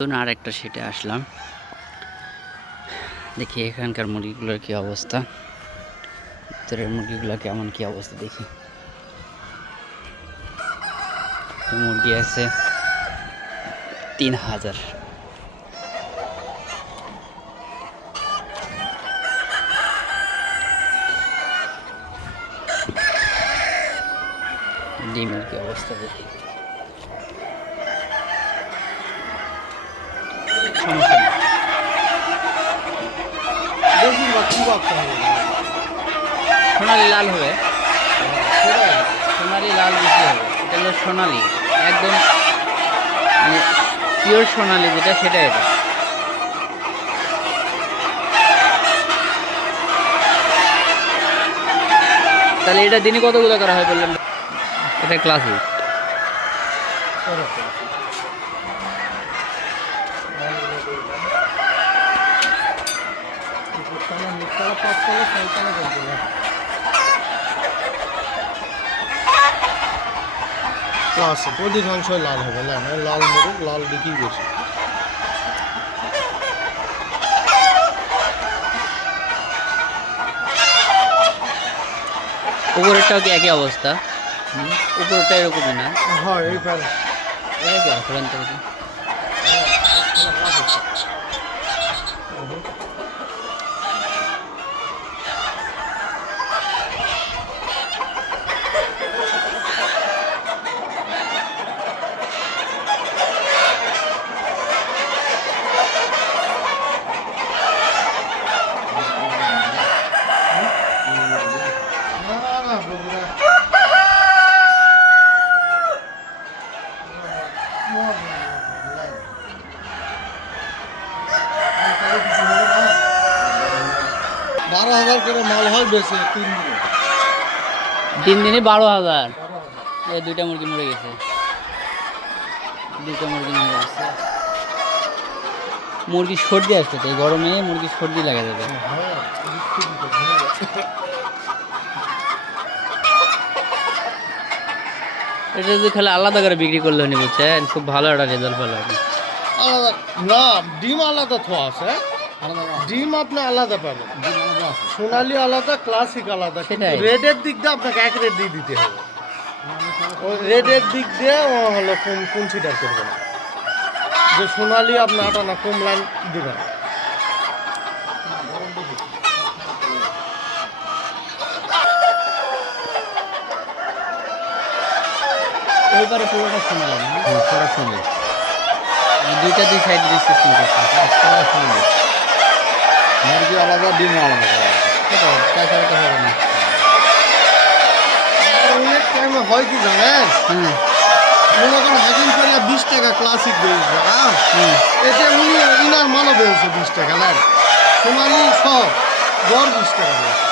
নতুন আর একটা সেটে আসলাম। দেখি এখানকার মুরগিগুলোর কি অবস্থা। ভিতরের মুরগিগুলো কেমন কি অবস্থা দেখি। তো মুরগি আছে তিন হাজার। ডিমের কি অবস্থা দেখি। সমস্যা নেই। বেশিরভাগ কি বাচ্চা হবে। সোনালি লাল হবে। সোনালি লাল বেশি হবে। এটা হলো সোনালি। একদম মানে পিওর সোনালি যেটা সেটা এটা। তাহলে এটা দিনে কতগুলো করা হয় বললেন? এটা ক্লাসে অধিকাংশই লাল হবে না? না, লাল মোরগ লাল দিকেই বেশি। উপরেরটাও কি একই অবস্থা? উপরেরটা এরকমই না? হ্যাঁ এই এটা কি বারো হাজার করে মাল হয় বেশি তিন দিনে। তিন দিনে বারো হাজার? এই দুইটা মুরগি মরে গেছে। দুইটা মুরগি মরে গেছে। মুরগি সর্দি আসছে তো এই গরমে মুরগি সর্দি লাগা যাবে হ্যাঁ যাচ্ছে। এটা যদি খালি আলাদা করে বিক্রি করলে বুঝছেন? খুব ভালো একটা রেজাল্ট পেল। না ডিম আলাদা থোয়া আছে ডিম আপনি আলাদা পাবেন। সোনালি আলাদা ক্লাসিক আলাদা। সেটাই। রেডের দিক দিয়ে আপনাকে এক রেট দিয়ে দিতে হবে। রেডের দিক দিয়ে ও হলো কোন কনসিডার করবে না। যে সোনালি আপনি আটা না কম লাইন দেবেন। ওইবারে পুরোটা না? সরাসরি এই দুইটা দুই সাইড দিয়ে সিস্টেম করছে মুরগি আলাদা ডিম আলাদা। তাছাড়া তো হবে না। অনেক টাইমে হয় কি জানেন? হুম মনে করেন হাকিম করিয়া বিশ টাকা ক্লাসিক বেচবে হ্যাঁ। এতে উনি ইনার মালও বেড়েছে বিশ টাকা না সোনালি সব গড় বিশ টাকা বেড়েছে